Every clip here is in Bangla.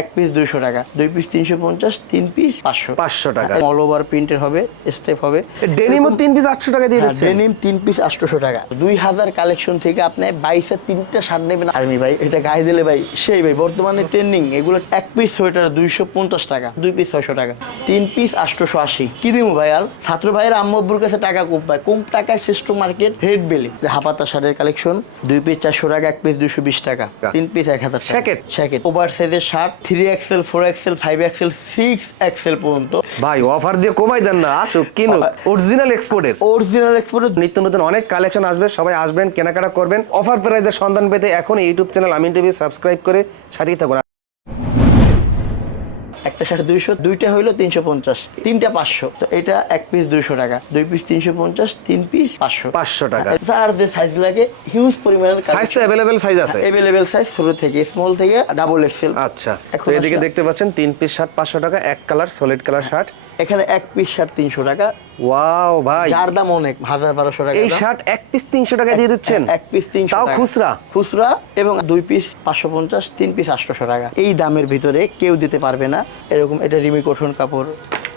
এক পিস দুইশো টাকা। দুই পিস তিনশো পঞ্চাশ তিন পিস পাঁচশো। 500 টাকা। অল ওভার প্রিন্টের হবে স্টেপ হবে। ডেনিমও তিন পিস আটশো টাকা দিয়ে দিচ্ছে ডেনিম তিন পিস আটশোশো টাকা। দুই হাজার কালেকশন থেকে আপনি বাইশে তিনটা শার্ট নেবেন। আর্মি ভাই এটা গায়ে দিলে ভাই সেই ভাই বর্তমানে ট্রেন্ডিং এগুলো এক পিস সোয়েটার দুইশো পঞ্চাশ টাকা দুই পিস ছয়শো টাকা। তিন পিস আটশোশো আশি। কি দিব ভাই আর? ছাত্র ভাইয়ের আম্মব্বুর কাছে টাকা কম পায়। কম টাকায় শ্রেষ্ঠ মার্কেট? রেড বেলি হাপাতা শার্টের কালেকশন দুই পিস চারশো টাকা এক পিস দুইশো বিশ টাকা। তিন পিস এক হাজার Jacket? স্যাকেট ওভার সাইজের shirt. Three XL four XL five XL six XL পর্যন্ত। ভাই অফার দিয়ে কমাই দেন না আসুক কিনো অরিজিনাল এক্সপোর্টের অরিজিনাল এক্সপোর্টের নিত্য নতুন অনেক কালেকশন আসবে সবাই আসবেন কেনাকাটা করবেন। অফার প্রাইজের সন্ধান পেতে এখন YouTube channel Amin TV subscribe করে সাথেই থাকুন। একটা শার্ট দুইশো দুইটা হইল তিনশো পঞ্চাশ। তিনটা পাঁচশো। তো এটা এক পিস দুইশো টাকা। দুই পিস তিনশো পঞ্চাশ তিন পিস পাঁচশো। 500 টাকা। যার যে সাইজ লাগে হিউজ পরিমাণের সাইজ তো অ্যাভেলেবেল সাইজ আছে। অ্যাভেলেবেল সাইজ ছোট থেকে স্মল থেকে ডাবল এক্সেল আচ্ছা। তো এদিকে দেখতে পাচ্ছেন তিন পিস শার্ট পাঁচশো টাকা এক কালার সলিড কালার শার্ট এখানে এক পিস শার্ট তিনশো টাকা ওয়াও ভাই। যার দাম অনেক হাজার বারোশো টাকা এই শার্ট এক পিস তিনশো টাকা দিয়ে দিচ্ছেন? এক পিস তিনশো তাও খুচরা? খুচরা এবং দুই পিস পাঁচশো পঞ্চাশ তিন পিস আটশোশো টাকা। এই দামের ভিতরে কেউ দিতে পারবে না। এরকম এটা রিমি কঠোন কাপড়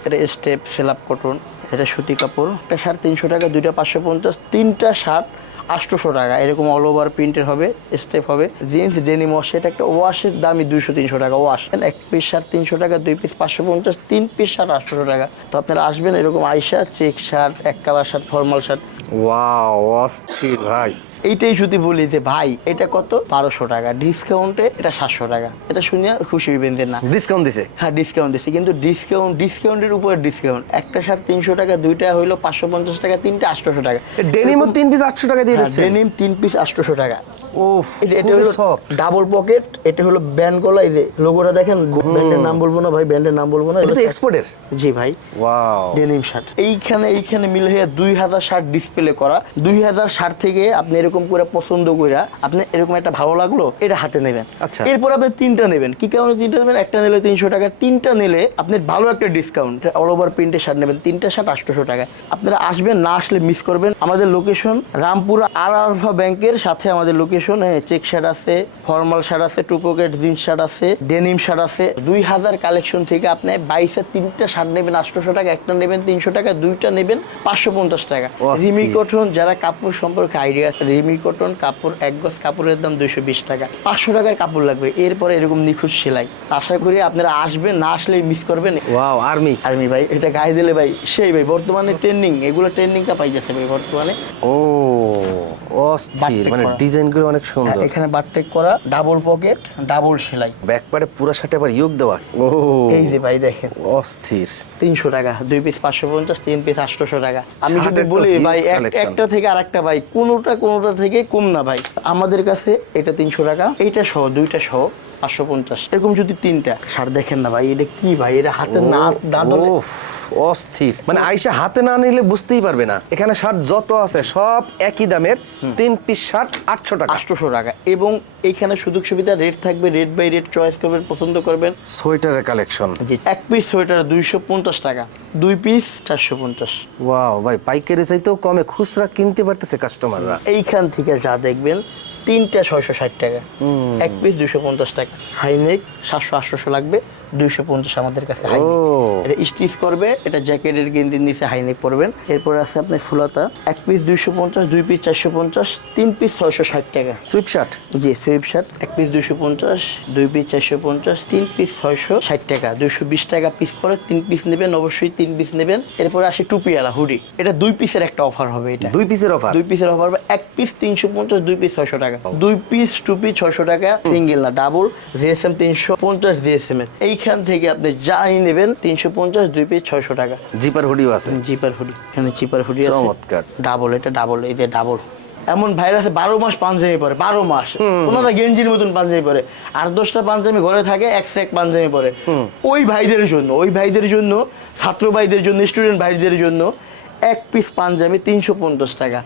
এটা স্টেপ সেলাপ কটন এটা সুতি কাপড়। একটা শার্ট তিনশো টাকা দুইটা পাঁচশো পঞ্চাশ তিনটা শার্ট আটশোশো টাকা। এরকম অল ওভার প্রিন্টের হবে স্টেপ হবে। জিন্স ডেনিম ওয়াশ এটা একটা ওয়াশের দামই দুইশো, তিনশো টাকা ওয়াশ এক পিস শার্ট তিনশো টাকা, দুই পিস পাঁচশো পঞ্চাশ, তিন পিস শার্ট আটশোশো টাকা। তো আপনারা আসবেন এরকম আইসা চেক শার্ট এক colour shirt formal shirt wow অস্থির, ভাই। এইটাই যদি বলি যে ভাই এটা কত? বারোশো টাকা। ডিসকাউন্টে এটা সাতশো টাকা। এটা শুনিয়া খুশি হইবেন যে না। ডিসকাউন্ট দিছে? হ্যাঁ ডিসকাউন্ট দিচ্ছি কিন্তু ডিসকাউন্ট ডিসকাউন্টের উপরে ডিসকাউন্ট একটা শার্ট তিনশো টাকা দুইটা হইল পাঁচশো পঞ্চাশ টাকা তিনটা আটশোশো টাকা। ডেনিমও তিন পিস আটশো টাকা দিয়ে দিচ্ছে ডেনিম তিন পিস আটশোশো টাকা। ওফ এটা হলো ডাবল পকেট এটা হলো ব্যান্ড গলা এই যে লোগোটা দেখেন? ব্যান্ডের নাম বলব না ভাই ব্যান্ডের নাম বলব না। এটা তো এক্সপোর্টের জি ভাই। ওয়াও ডেনিম শার্ট এইখানে এইখানে মিলে দুই হাজার শার্ট ডিসপ্লে করা। দুই হাজার শার্ট থেকে আপনি এরকম করে পছন্দ করে আপনি এরকম একটা ভালো লাগল এটা হাতে নেবেন। আচ্ছা। এরপর আপনি তিনটা নেবেন। কি কারণে তিনটা নেবেন? একটা নিলে তিনশো টাকা তিনটা নিলে আপনি ভালো একটা ডিসকাউন্ট অল ওভার প্রিন্টের শার্ট নেবেন তিনটা শার্ট আটশোশো টাকা আপনারা আসবেন না আসলে মিস করবেন। আমাদের লোকেশন রামপুর আর আলফা ব্যাংকের সাথে আমাদের লোকেশন চেক শার্ট আছে ফর্মাল শার্ট আছে টু পকেট জিন্স শার্ট আছে ডেনিম শার্ট আছে। দুই হাজার কালেকশন থেকে আপনি বাইশে তিনটা শার্ট নেবেন আটশোশো টাকা একটা নেবেন তিনশো টাকা দুইটা নেবেন পাঁচশো পঞ্চাশ টাকা। অস্থির। রিমি কটন যারা কাপড় সম্পর্কে আইডিয়া আছে রিমি কটন কাপড় এক গজ কাপড়ের দাম দুইশো বিশ টাকা। পাঁচশো টাকার কাপড় লাগবে। এরপরে এরকম নিখুঁত সেলাই। আশা করি আপনারা আসবেন না আসলেই মিস করবেন। ওয়াও আর্মি আর্মি ভাই এটা গায়ে দিলে ভাই সেই ভাই বর্তমানে ট্রেন্ডিং এগুলো ট্রেন্ডিংটা পাইতেছে ভাই বর্তমানে। ও অস্থির। মানে অনেক সুন্দর। এখানে বারটেক করা ডাবল পকেট ডাবল সেলাই। ব্যাকপারে পুরো শার্টে আবার ইয়োগ দেওয়া। ও। এই যে ভাই দেখেন। অস্থির। তিনশো টাকা দুই পিস পাঁচশো পঞ্চাশ তিন পিস আটশোশো টাকা। আমি যদি বলি ভাই এক- একটা থেকে আরেকটা ভাই কোনোটা কোনোটা থেকে কম না ভাই। আমাদের কাছে এটা তিনশো টাকা এইটা সহ দুইটা সহ। পাঁচশো পঞ্চাশ। এরকম যদি তিনটা। সার দেখেন না ভাই এটা কি ভাই? এটা হাতে না দাদলে অস্থির। মানে আইসা হাতে না নিলে বুঝতেই পারবে না। এখানে শার্ট যত আছে সব একই দামের তিন পিস শার্ট আটশো টাকা। আটশোশো টাকা। এবং এইখানে সুযোগ সুবিধা রেট থাকবে রেট বাই রেট চয়েস করবেন পছন্দ করবেন। সোয়েটারের কালেকশন জি এক পিস সোয়েটার দুইশো পঞ্চাশ টাকা। দুই পিস চারশো পঞ্চাশ। ওয়াও ভাই পাইকারি চাইতেও কমে। খুচরা কিনতে পারতেছে কাস্টমাররা এইখান থেকে যা দেখবেন তিনটা ছয়শো ষাট টাকা। এক পিস দুইশো পঞ্চাশ টাকা। হাইনেক সাতশো আটশোশো লাগবে। দুইশো পঞ্চাশ আমাদের কাছে এটা স্টিচ করবে এটা জ্যাকেটের গেঞ্জির নিচে হাইনেক পরবেন। এরপরে আছে আপনার ফুলাতা। এক পিস দুইশো পঞ্চাশ দুই পিস চারশো পঞ্চাশ তিন পিস ছয়শো ষাট টাকা। সুইপ শার্ট জি সুইপ শার্ট এক পিস দুইশো পঞ্চাশ দুই পিস চারশো পঞ্চাশ তিন পিস ছয়শো ষাট টাকা। দুইশো বিশ টাকা পিস পরে তিন পিস নেবেন অবশ্যই তিন পিস নেবেন। এরপরে আসে টুপিওয়ালা হুডি। এটা দুই পিসের একটা অফার হবে এটা। দুই পিসের অফার দুই পিসের অফার হবে এক পিস তিনশো পঞ্চাশ দুই পিস ছয়শো টাকা। দুই পিস টু পিস ছয়শো টাকা সিঙ্গেল না ডাবল জিএসএম তিনশো পঞ্চাশ জিএসএম এর। এইখান থেকে আপনি যাই নেবেন তিনশো পঞ্চাশ দুই পিস ছয়শো টাকা। জিপার হুডিও আছে? জিপার হুডি এখানে চিপার হুডি চমৎকার। ডাবল এটা ডাবল এই যে ডাবল। এমন ভাইরাসে বারো মাস পাঞ্জাবি পরে বারো মাস। ওনারা গেঞ্জির মতন পাঞ্জাবি পরে। আর দশটা পাঞ্জাবি ঘরে থাকে এক এক পাঞ্জাবি পরে। ওই ভাইদের জন্য ওই ভাইদের জন্য ছাত্র ভাইদের জন্য স্টুডেন্ট ভাইদের জন্য এক পিস পাঞ্জাবি তিনশো পঞ্চাশ টাকা।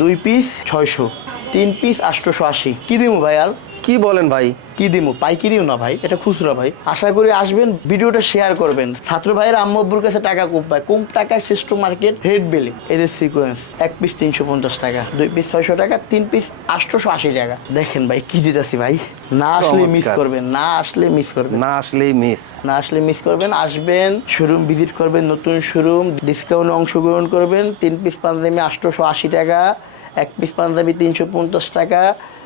দুই পিস ছয়শো তিন পিস আটশোশো আশি। কি দিব ভাই আর কি বলেন ভাই? কি দিমু? পাইকিরিও না ভাই এটা খুচরা ভাই। আশা করি আসবেন ভিডিওটা শেয়ার করবেন। ছাত্র ভাইয়ের আম্মু আব্বুর কাছে টাকা কম পায় কম টাকায় শ্রেষ্ঠ মার্কেট? রেড বেলি এদের সিকোয়েন্স এক পিস তিনশো পঞ্চাশ টাকা দুই পিস ছয়শো টাকা তিন পিস আটশোশো আশি টাকা। দেখেন ভাই কি দিতেছি ভাই? না আসলে মিস করবেন না আসলে মিস করবেন। না আসলেই মিস না আসলে মিস করবেন আসবেন শোরুম ভিজিট করবেন নতুন শোরুম ডিসকাউন্টে অংশগ্রহণ করবেন তিন পিস পাঁচ পাঞ্জাবি আটশোশো আশি টাকা এক পিস পাঞ্জাবি তিনশো পঞ্চাশ টাকা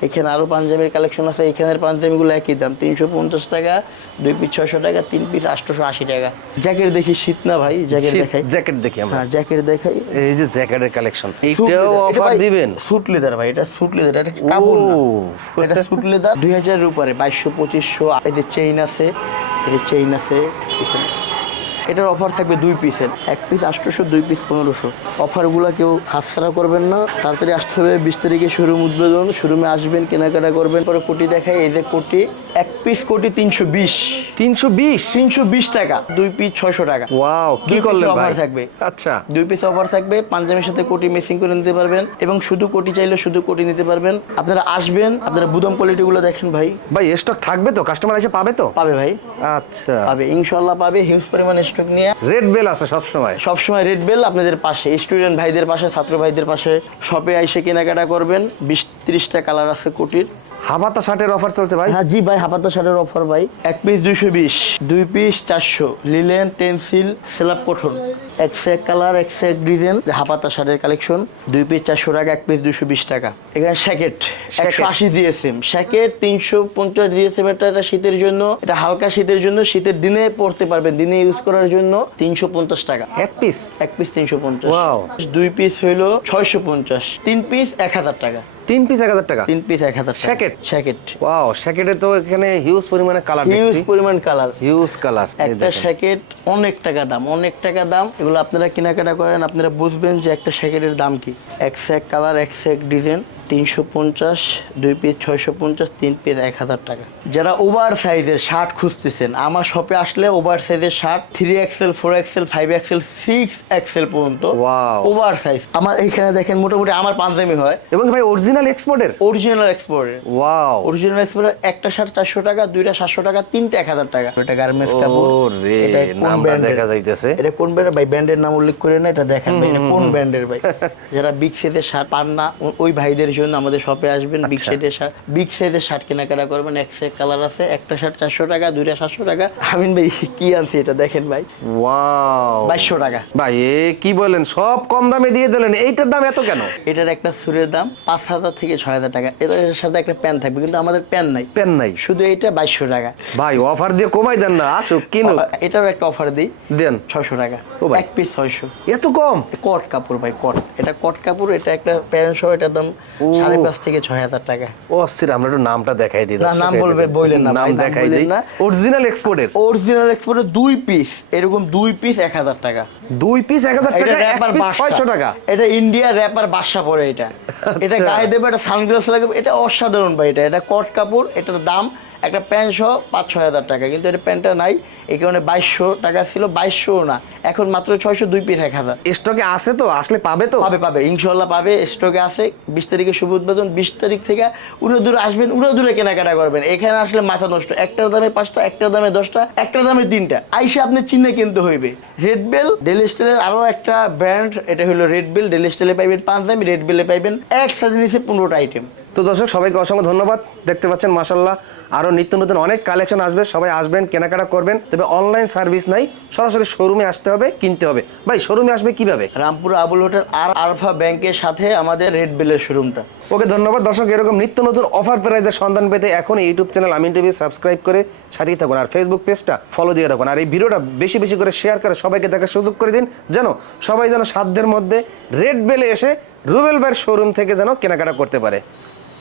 এখানে আরও পাঞ্জাবির কালেকশন আছে এখানের পাঞ্জাবিগুলো একই দাম তিনশো পঞ্চাশ টাকা দুই পিস ছয়শো টাকা তিন পিস আটশোশো আশি টাকা। জ্যাকেট দেখি শীত না ভাই? জ্যাকেট দেখাই। জ্যাকেট দেখি আমরা। হ্যাঁ জ্যাকেট দেখাই। এই যে জ্যাকেটের কালেকশন এইটাও অফার দিবেন? সুট লেদার ভাই এটা সুট লেদার এটা কাপড় এটা সুট লেদার। দুই হাজারের উপরে বাইশশো পঁচিশশো এই যে চেইন আছে এই যে চেইন আছে। এটার অফার থাকবে দুই পিসের এক পিস আটশোশো দুই পিস পনেরোশো। অফারগুলো কেউ হাতছাড়া করবেন না। তাড়াতাড়ি আসতে হবে বিশ তারিখে শোরুম উদ্বোধন। শোরুমে আসবেন কেনাকাটা করবেন। পরে কোটি দেখায় এই যে কোটি এক পিস কোটি তিনশো বিশ। তিনশো বিশ? তিনশো বিশ টাকা। দুই পিস ছয়শো টাকা। ওয়াও কি করলে ভাই? থাকবে। আচ্ছা। দুই পিস অফার থাকবে পাঞ্জাবির সাথে কোটি মেসিং করে নিতে পারবেন এবং শুধু কোটি চাইলে শুধু কোটি নিতে পারবেন। আপনারা আসবেন আপনারা বুদম কোয়ালিটিগুলো দেখেন ভাই। ভাই স্টক থাকবে তো? কাস্টমার এসে পাবে তো? পাবে ভাই। আচ্ছা। পাবে ইনশাল্লাহ পাবে হিউজ পরিমাণ স্টক নিয়ে। রেড বেল আছে সবসময়। সবসময় রেড বেল আপনাদের পাশে স্টুডেন্ট ভাইদের পাশে ছাত্র ভাইদের পাশে শপে আইসে কেনাকাটা করবেন। বিশ ত্রিশটা কালার আছে কোটির। হাবাতা শার্টের অফার চলছে ভাই? হ্যাঁ জি ভাই হাপাতা শার্টের অফার ভাই। এক পিস দুইশো বিশ দুই পিস চারশো লিলেন টেন্সিল সেলাপ কঠন একশো এক কালার একশো এক ডিজাইন হাপাতা শার্টের কালেকশন দুই পিস চারশো টাকা এক পিস দুইশো বিশ টাকা। এখানে শ্যাকেট একশো আশি দিয়েছেম শ্যাকেট তিনশো পঞ্চাশ দিয়েছেম এটা এটা শীতের জন্য এটা হালকা শীতের জন্য শীতের দিনে পড়তে পারবেন দিনে ইউজ করার জন্য তিনশো পঞ্চাশ টাকা। এক পিস এক পিস তিনশো পঞ্চাশ. দুই পিস হইল ছয়শো পঞ্চাশ তিন পিস এক হাজার টাকা। তিন পিস এক হাজার টাকা? তিন পিস এক হাজার স্যাকেট শ্যাকেট ওয়াও শ্যাকেটে তো এখানে হিউজ পরিমাণে কালার হিউজ পরিমাণ কালার হিউজ কালার একটা শ্যাকেট অনেক টাকা দাম অনেক টাকা দাম। এগুলো আপনারা কেনাকাটা করেন আপনারা বুঝবেন যে একটা শ্যাকেটের দাম কি। এক এক কালার এক এক ডিজাইন তিনশো পঞ্চাশ দুই পিস ছয়শো পঞ্চাশ তিন পিস এক হাজার টাকা। যারা ওভার সাইজের শার্ট খুঁজতেছেন আমার শপে আসলে ওভার সাইজের shirt three XL four XL five XL six XL পর্যন্ত. ওভার সাইজ আমার এখানে দেখেন মোটামুটি আমার পাঞ্জামি হয়। এবং ভাই অরিজিনাল এক্সপোর্টের অরিজিনাল এক্সপোর্টের ওয়াও অরিজিনাল এক্সপোর্টের একটা শার্ট চারশো টাকা দুইটা সাতশো টাকা তিনটা এক হাজার টাকা। এটা গার্মেন্টস কাপড়। এটা কোন দেখা যাইতেছে। এটা কোন ব্র্যান্ডের ভাই ব্র্যান্ডের নাম উল্লেখ করে না এটা দেখেন ভাই এটা কোন ব্র্যান্ডের ভাই? যারা বিগ সাইজের শার্ট পান না ওই ভাইদের জন্য আমাদের শপে আসবেন বিগ আচ্ছা। সাইজের শার্ট বিগ সাইজের শার্ট কেনাকাটা করবেন এক সেট কালার আছে একটা শার্ট চারশো টাকা দুইটা সাতশো টাকা। আমিন ভাই কি আনছি এটা দেখেন ভাই? ওয়াও বাইশশো টাকা। ভাই এ কি বলেন সব কম দামে দিয়ে দিলেন এইটার দাম এত কেন? এটার একটা সুরের দাম পাঁচ হাজার থেকে ছয় হাজার টাকা। এটার সাথে একটা প্যান থাকবে কিন্তু আমাদের প্যান নাই। পেন নাই। শুধু এটা বাইশশো টাকা। ভাই অফার দিয়ে কমাই দেন না আসুক কিনুক। এটারও একটা অফার দিই। দেন। ছয়শো টাকা। ও ভাই। এক পিস ছয়শো। এত কম? কট কাপড় ভাই কট। এটা কট কাপড় এটা একটা প্যান্ট সহ এটার দাম ও। সাড়ে পাঁচ থেকে ছয় হাজার টাকা। ও অস্থির আমরা একটু নামটা দেখাই দিই না, নাম বলবে, বললেন না, নাম দেখাই দিই। না। অরিজিনাল এক্সপোর্টের অরিজিনাল এক্সপোর্টের দুই পিস এরকম দুই পিস এক হাজার টাকা। দুই পিস এক হাজার টাকা র্যাপার ছয়শো টাকা। এটা ইন্ডিয়া র্যাপার বাসা পরে এটা। এটা আচ্ছা। গায়ে দেবে এটা সানগ্লাস লাগবে এটা অসাধারণ ভাই এটা। এটা কট কাপড় এটার দাম একটা প্যান্ট সহ পাঁচ ছয় হাজার টাকা। কিন্তু এটা প্যান্টটা নাই এই কারণে বাইশশো টাকা ছিল বাইশশো না। এখন মাত্র ছয়শো দুই পিস এক হাজার। স্টকে আছে তো? আসলে পাবে তো? পাবে পাবে। ইনশাল্লাহ পাবে। স্টকে আছে। বিশ তারিখে শুভ উদ্বোধন বিশ তারিখ থেকে উড়ে দূরে আসবেন উড়ে দূরে কেনাকাটা করবেন। এখানে আসলে মাথা নষ্ট। একটার দামে পাঁচটা একটার দামে দশটা একটার দামে তিনটা। আইসে আপনি চিহ্নে কিনতে হইবে। রেড বেল ডেলি স্টাইলের আরও একটা ব্র্যান্ড এটা হলো রেড বেল ডেলি স্টাইলে পাইবেন পাঁচ দামি রেড বেলে পাইবেন। একসাথে নিচে পনেরোটা আইটেম তো দর্শক সবাইকে অসংখ্য ধন্যবাদ। দেখতে পাচ্ছেন মাসাল্লাহ আরও নিত্য নতুন অনেক কালেকশন আসবে। সবাই আসবেন কেনাকাটা করবেন তবে অনলাইন সার্ভিস নাই। সরাসরি শোরুমে আসতে হবে কিনতে হবে। ভাই শোরুমে আসবে কীভাবে? রামপুর আবুল হোটেল আর আরফা ব্যাংকের সাথে আমাদের রেড বেলের শোরুমটা ওকে ধন্যবাদ। দর্শক এরকম নিত্য নতুন অফার প্রাইজের সন্ধান পেতে এখন YouTube channel Amin TV subscribe করে সাথেই থাকুন। আর ফেসবুক পেজটা ফলো দিয়ে রাখুন। আর এই ভিডিওটা বেশি বেশি করে শেয়ার করে সবাইকে দেখার সুযোগ করে দিন যেন সবাই যেন সাধ্যের মধ্যে রেড বেলে এসে রুবেল ভাইয়ের শোরুম থেকে যেন কেনাকাটা করতে পারে।